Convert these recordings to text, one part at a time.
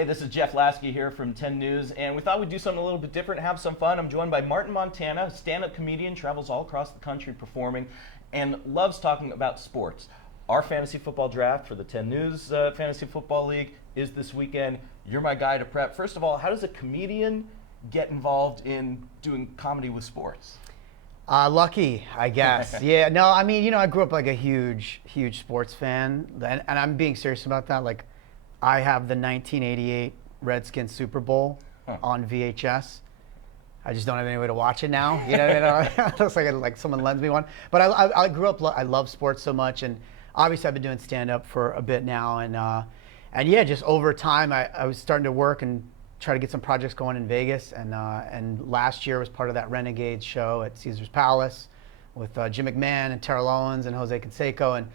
Hey, this is Jeff Lasky here from 10 News, and we thought we'd do something a little bit different, have some fun. I'm joined by Martin Montana, a stand-up comedian, travels all across the country performing, and loves talking about sports. Our fantasy football draft for the 10 News Fantasy Football League is this weekend. You're my guy to prep. First of all, how does a comedian get involved in doing comedy with sports? Lucky, I guess. Yeah, no, I mean, I grew up like a huge sports fan, and I'm being serious about that. Like, I have the 1988 Redskins Super Bowl on VHS. I just don't have any way to watch it now. You know what I mean? It looks like someone lends me one. But I grew up, I love sports so much, and obviously I've been doing stand-up for a bit now, and yeah, just over time, I was starting to work and try to get some projects going in Vegas, and last year was part of that Renegades show at Caesar's Palace with Jim McMahon and Terrell Owens and Jose Canseco, and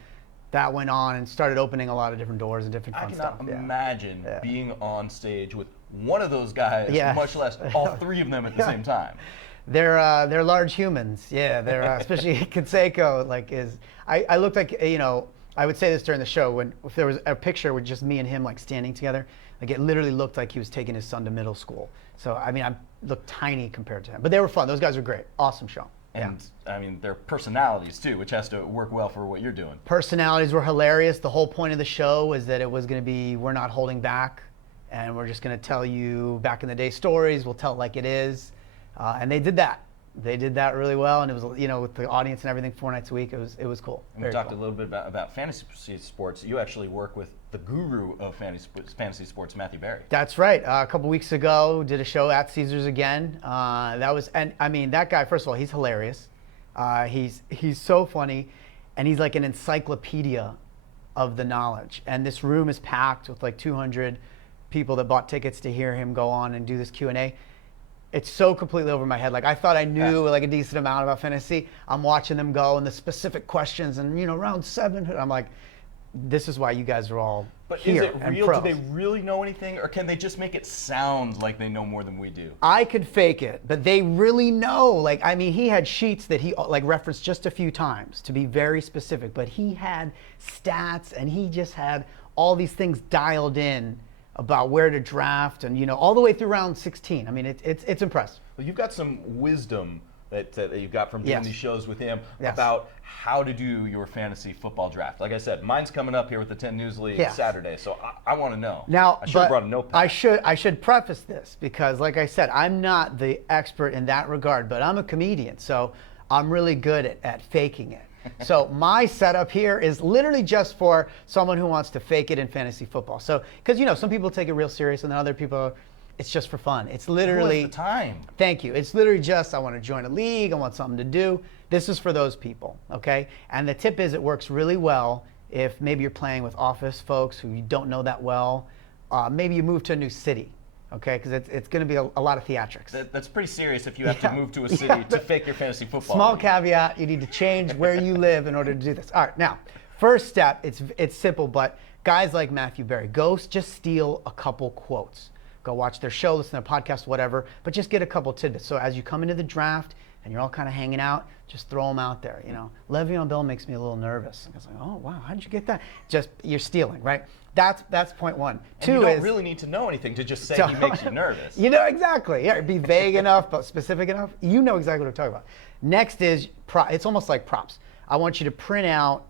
that went on and started opening a lot of different doors and different fun stuff. I cannot imagine being on stage with one of those guys, much less all three of them at the same time. They're large humans. Yeah, they're especially Canseco. I looked like, I would say this during the show, if there was a picture with just me and him standing together, it literally looked like he was taking his son to middle school. So I mean, I looked tiny compared to him, but they were fun. Those guys were great. Awesome show. And I mean, their personalities too, which has to work well for what you're doing. Personalities were hilarious. The whole point of the show was that it was going to be, we're not holding back, and we're just going to tell you back in the day stories. We'll tell it like it is, and they did that. They did that really well, and it was, with the audience and everything, 4 nights a week. It was cool. And we talked a little bit about fantasy sports. You actually work with the guru of fantasy sports, Matthew Berry. That's right. A couple weeks ago, did a show at Caesars again. That guy. First of all, he's hilarious. He's so funny, and he's like an encyclopedia of the knowledge. And this room is packed with 200 people that bought tickets to hear him go on and do this Q&A. It's so completely over my head. I thought I knew a decent amount about fantasy. I'm watching them go and the specific questions and round 7. I'm like, this is why you guys are all here. But is it real? Do they really know anything, or can they just make it sound like they know more than we do? I could fake it, but they really know. He had sheets that he referenced just a few times to be very specific, but he had stats and he just had all these things dialed in about where to draft and all the way through round 16. I mean, it's impressive. Well, you've got some wisdom that you've got from doing these shows with him about how to do your fantasy football draft. Like I said, mine's coming up here with the 10 News League Saturday, so I want to know. Now, I should have brought a notepad. I should preface this because, like I said, I'm not the expert in that regard, but I'm a comedian, so I'm really good at faking it. So my setup here is literally just for someone who wants to fake it in fantasy football. So, because some people take it real serious, and then other people, it's just for fun. It's literally the time. Thank you. It's literally just, I want to join a league. I want something to do. This is for those people, okay? And the tip is, it works really well if maybe you're playing with office folks who you don't know that well. Maybe you move to a new city. Okay, because it's going to be a lot of theatrics. That's pretty serious if you have to move to a city to fake your fantasy football. Small caveat, you need to change where you live in order to do this. All right, now, first step, it's simple, but guys like Matthew Berry, just steal a couple quotes. Go watch their show, listen to their podcast, whatever, but just get a couple tidbits. So as you come into the draft and you're all kind of hanging out, just throw them out there. Le'Veon Bell makes me a little nervous. I was like, oh, wow, how did you get that? Just, you're stealing, right? That's point one. And you don't really need to know anything to just say he makes you nervous. Exactly. Yeah, be vague enough, but specific enough. You know exactly what I'm talking about. Next is, it's almost like props. I want you to print out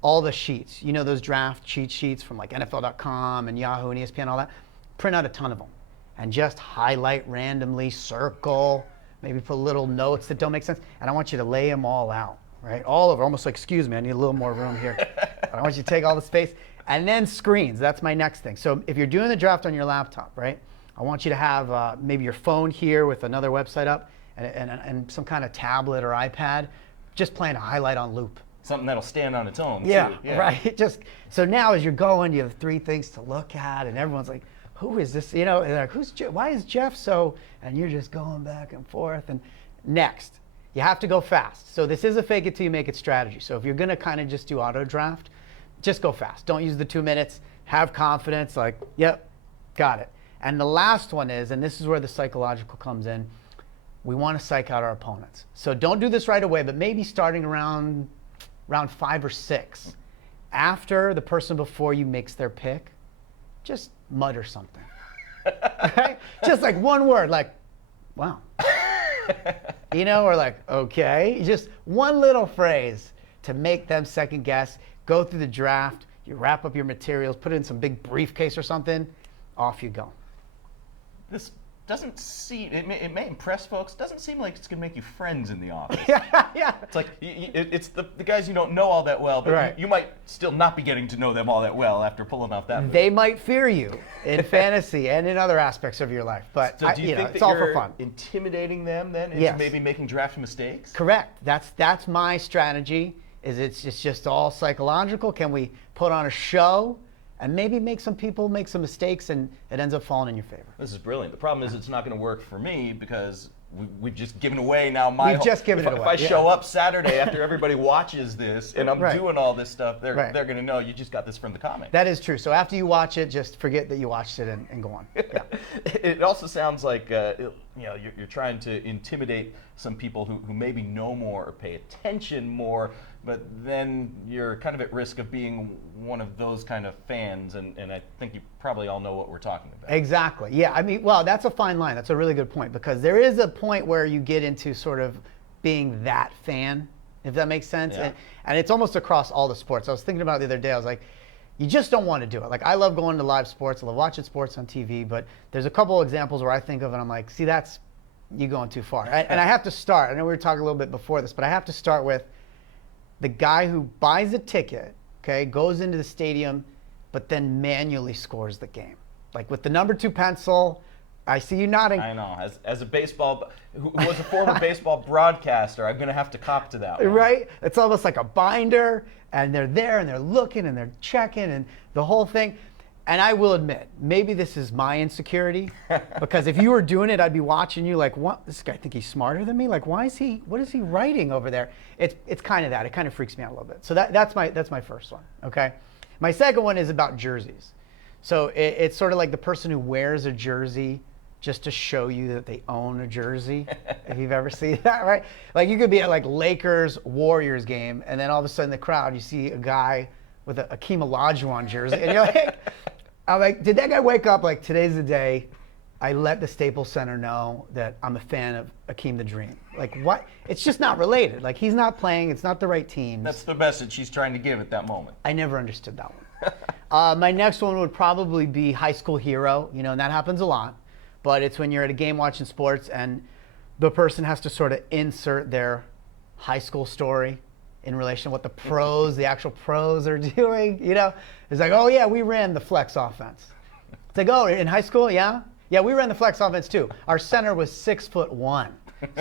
all the sheets. Those draft cheat sheets from NFL.com and Yahoo and ESPN, all that. Print out a ton of them. And just highlight randomly, circle, maybe put little notes that don't make sense. And I want you to lay them all out, right? All over, almost like, excuse me, I need a little more room here. I want you to take all the space. And then screens, that's my next thing. So if you're doing the draft on your laptop, right, I want you to have maybe your phone here with another website up and some kind of tablet or iPad, just playing a highlight on loop. Something that'll stand on its own, yeah, too. Yeah, right. So now as you're going, you have 3 things to look at, and everyone's like, who is this? They're like, why is Jeff so? And you're just going back and forth. And next, you have to go fast. So this is a fake it till you make it strategy. So if you're going to kind of just do auto draft, just go fast. Don't use the 2 minutes. Have confidence, yep, got it. And the last one is, and this is where the psychological comes in, we want to psych out our opponents. So don't do this right away, but maybe starting around round 5 or 6. After the person before you makes their pick, just mutter something. Right? Just like one word, like, wow. Or like, okay. Just one little phrase to make them second guess. Go through the draft, you wrap up your materials, put it in some big briefcase or something, off you go. This doesn't seem, it may impress folks, doesn't seem like it's going to make you friends in the office. Yeah. It's like, it's the guys you don't know all that well, but Right. you might still not be getting to know them all that well after pulling off that move. They might fear you in fantasy and in other aspects of your life, but So do you think it's that all you're for fun. intimidating them then into Yes. maybe making draft mistakes? Correct. That's my strategy. It's just all psychological. Can we put on a show and maybe make some people make some mistakes and it ends up falling in your favor? This is brilliant. The problem is it's not going to work for me because we've just given away now We've just given it If away, I yeah. show up Saturday after everybody watches this and I'm Right. doing all this stuff, they're Right. going to know you just got this from the comic. That is true. So after you watch it, just forget that you watched it and go on. Yeah. It also sounds like you're trying to intimidate some people who maybe know more or pay attention more, but then you're kind of at risk of being one of those kind of fans, and I think you probably all know what we're talking about. Exactly. Yeah. I mean, well, that's a fine line. That's a really good point because there is a point where you get into sort of being that fan, if that makes sense. Yeah. And it's almost across all the sports. I was thinking about it the other day. I was like, you just don't want to do it. Like, I love going to live sports. I love watching sports on TV, but there's a couple examples where I think of and I'm like, see, that's you going too far. And I have to start. I know we were talking a little bit before this, but I have to start with the guy who buys a ticket, okay, goes into the stadium, but then manually scores the game. Like with the number 2 pencil. I see you nodding. I know. As a baseball, who was a former baseball broadcaster, I'm going to have to cop to that one. Right? It's almost like a binder, and they're there, and they're looking, and they're checking, and the whole thing. And I will admit, maybe this is my insecurity, because if you were doing it, I'd be watching you like, what? This guy think he's smarter than me? Like, what is he writing over there? It's kind of that. It kind of freaks me out a little bit. So that's my first one, okay? My second one is about jerseys. So it's sort of like the person who wears a jersey just to show you that they own a jersey, if you've ever seen that, right? Like you could be at like Lakers Warriors game, and then all of a sudden in the crowd you see a guy with a Akeem Olajuwon jersey, and you're like, I'm like, did that guy wake up like today's the day I let the Staples Center know that I'm a fan of Akeem the Dream? Like what? It's just not related. Like he's not playing. It's not the right teams. That's the message she's trying to give at that moment. I never understood that one. My next one would probably be High School Hero, and that happens a lot. But it's when you're at a game watching sports and the person has to sort of insert their high school story in relation to what the actual pros are doing, It's like, oh yeah, we ran the flex offense. It's like, oh, in high school, yeah? Yeah, we ran the flex offense too. Our center was 6'1".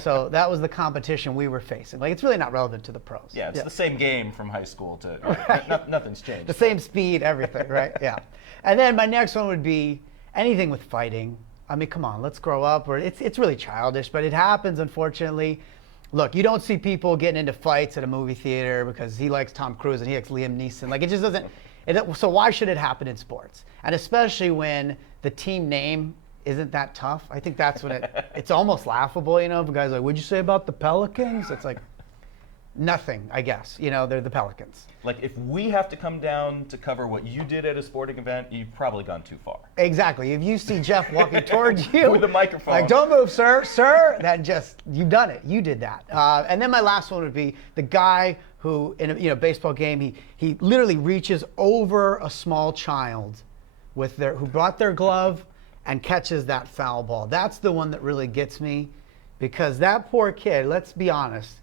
So that was the competition we were facing. Like, it's really not relevant to the pros. Yeah, it's the same game from high school to nothing's changed. The same speed, everything, right? Yeah. And then my next one would be anything with fighting. I mean, come on, let's grow up. Or it's really childish, but it happens, unfortunately. Look, you don't see people getting into fights at a movie theater because he likes Tom Cruise and he likes Liam Neeson. Like, it just doesn't. So why should it happen in sports? And especially when the team name isn't that tough. I think that's when it's almost laughable, If a guy's like, what'd you say about the Pelicans? It's like, nothing, I guess. They're the Pelicans. Like, if we have to come down to cover what you did at a sporting event, you've probably gone too far. Exactly. If you see Jeff walking towards you with a microphone, like, don't move, sir, you've done it. You did that. And then my last one would be the guy who, in a baseball game, he literally reaches over a small child who brought their glove and catches that foul ball. That's the one that really gets me, because that poor kid, let's be honest,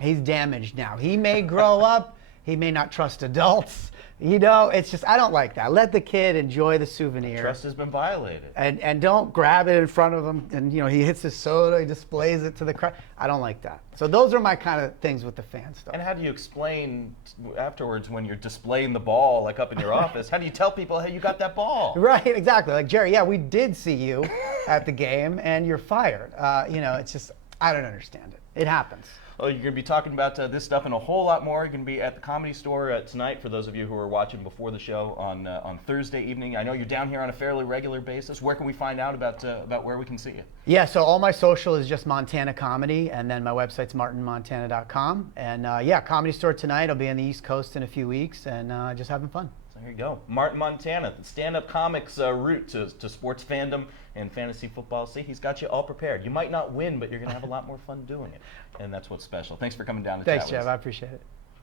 he's damaged now. He may grow up. He may not trust adults. It's just, I don't like that. Let the kid enjoy the souvenir. Trust has been violated. And don't grab it in front of him. And, he hits his soda, he displays it to the crowd. I don't like that. So those are my kind of things with the fan stuff. And how do you explain afterwards when you're displaying the ball, like up in your office, how do you tell people, hey, you got that ball? Right, exactly. Like, Jerry, yeah, we did see you at the game and you're fired. It's just, I don't understand it. It happens. Well, you're going to be talking about this stuff and a whole lot more. You're going to be at the Comedy Store tonight, for those of you who are watching before the show on Thursday evening. I know you're down here on a fairly regular basis. Where can we find out about where we can see you? Yeah, so all my social is just Montana Comedy, and then my website's martinmontana.com. And Comedy Store tonight. I'll be on the East Coast in a few weeks, and just having fun. So There you go. Martin Montana, the stand-up comics route to sports fandom and fantasy football. See, he's got you all prepared. You might not win, but you're going to have a lot more fun doing it. And that's what's special. Thanks for coming down to Thanks, chat with Jeff. us. I appreciate it.